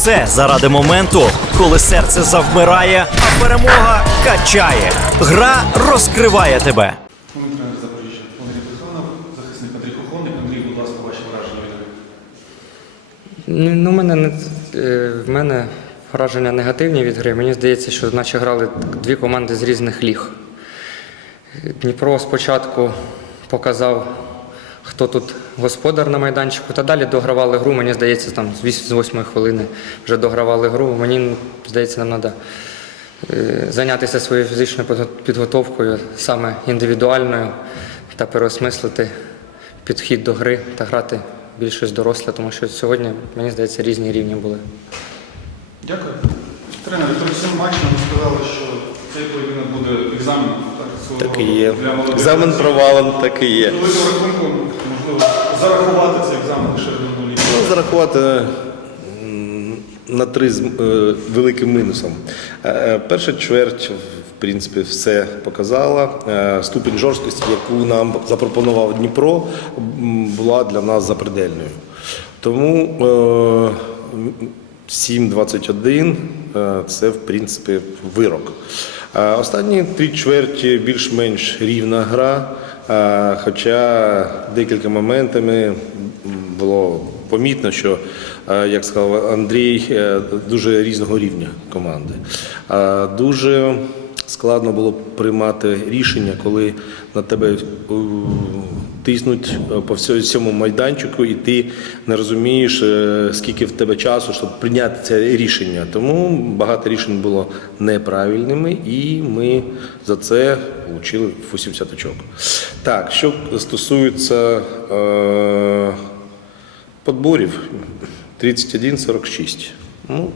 все заради моменту, коли серце завмирає, а перемога качає. Гра розкриває тебе. Захисник Андрій Куховник. Андрій, будь ласка, ваші враження від гри. Ну, ну, мене не е, в мене враження негативні від гри. Мені здається, що наче грали дві команди з різних ліг. Дніпро спочатку показав, хто тут господар на майданчику, та далі догравали гру. Мені здається, там з 8 хвилини вже догравали гру. Мені здається, нам треба зайнятися своєю фізичною підготовкою, саме індивідуальною, та переосмислити підхід до гри та грати більш щось доросле, тому що сьогодні, мені здається, різні рівні були. Дякую. Тренер, перед цим матчем ви сказали, що цей поєдинок буде екзаменом. Так, і є. Екзамен провален, так і є. Зарахувати цей екзамен лише в нулі. Ну, зарахувати на три з е, великим мінусом. Е, е, Перша чверть, в принципі, все показала. Е, Ступінь жорсткості, яку нам запропонував Дніпро, була для нас запредельною. Тому е, 7-21 е, це, в принципі, вирок. Е, Останні три чверті більш-менш рівна гра, е, хоча декілька моментами було помітно, що, як сказав Андрій, дуже різного рівня команди. Дуже складно було приймати рішення, коли на тебе е, тиснуть е, по всьому майданчику, і ти не розумієш, е, скільки в тебе часу, щоб прийняти це рішення. Тому багато рішень було неправильними, і ми за це отримали 80 очок. Так, що стосується е, подборів, 31-46. Ну,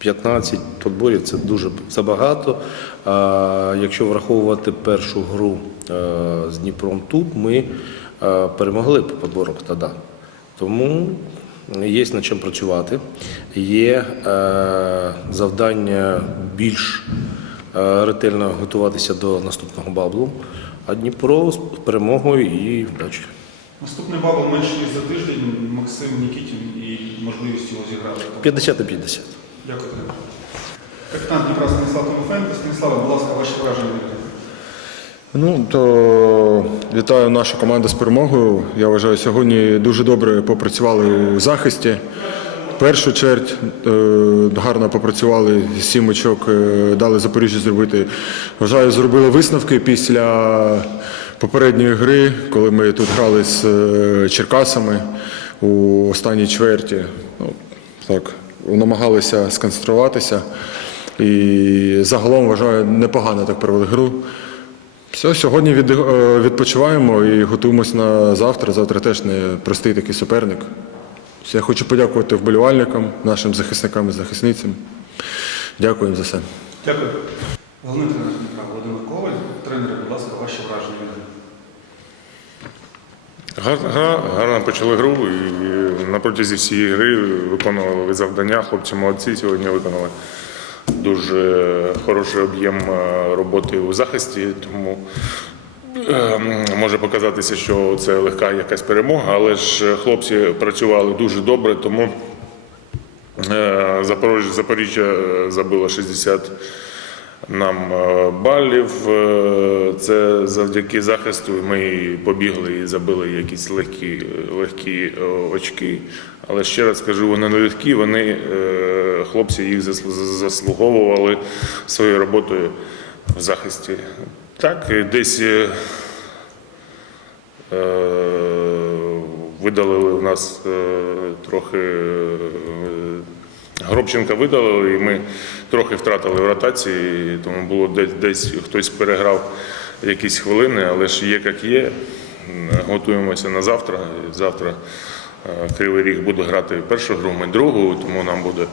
15 подборів це дуже забагато. А, якщо враховувати першу гру е, з Дніпром Туб, ми е, перемогли по подборах тоді. Тому є над чим працювати. Є е, завдання більш ретельно готуватися до наступного баблу, а Дніпро з перемогою і вдачі. Наступний бабл менше ніж за тиждень. Максим Нікітін і можливість його зіграти. 50 на 50. Дякую. Капітан Дніпра Станіслав Тимофенко. Станіслава, будь ласка, ваші враження. Ну то вітаю нашу команду з перемогою. Я вважаю, сьогодні дуже добре попрацювали у захисті. Першу чверть е, гарно попрацювали, сім очок е, дали Запоріжжю зробити. Вважаю, зробили висновки після попередньої гри, коли ми тут грали з е, Черкасами у останній чверті. Ну, так, намагалися сконцентруватися. І загалом вважаю, непогано так провели гру. Все, сьогодні е, відпочиваємо і готуємось на завтра. Завтра теж не простий такий суперник. Я хочу подякувати вболівальникам, нашим захисникам і захисницям. Дякую їм за все. Дякую. Головний тренер Дніпра Володимир Коваль. Тренери, будь ласка, ваші враження гра, гарно почали гру і на протязі всієї гри виконували завдання. Хлопці молодці сьогодні виконали дуже хороший об'єм е, роботи у захисті, тому е, може показатися, що це легка якась перемога, але ж хлопці працювали дуже добре, тому е, Запоріжжя, Запоріжжя е, забило 60 нам е, балів. Е, Це завдяки захисту. Ми побігли і забили якісь легкі, легкі е, очки. Але ще раз скажу, вони не легкі, вони хлопці їх заслуговували своєю роботою в захисті. Так, десь видалили у нас трохи. Гробченка видалили, і ми трохи втратили в ротації, тому було десь, десь хтось переграв якісь хвилини, але ж є як є. Готуємося на завтра. Завтра е, Кривий Ріг буде грати першу гру, ми другу, тому нам буде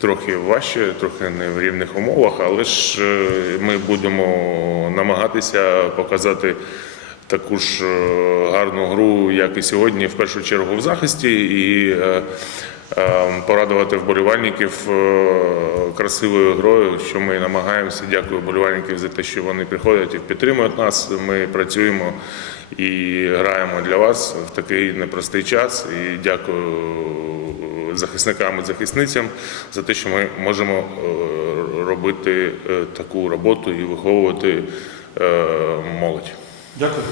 трохи важче, трохи не в рівних умовах, але ж е, ми будемо намагатися показати таку ж е, гарну гру, як і сьогодні, в першу чергу в захисті, і порадувати вболівальників е, красивою грою, що ми намагаємося. Дякую вболівальників за те, що вони приходять і підтримують нас. Ми працюємо і граємо для вас в такий непростий час. І дякую захисникам і захисницям за те, що ми можемо е, робити е, таку роботу і виховувати е, молодь. Дякую.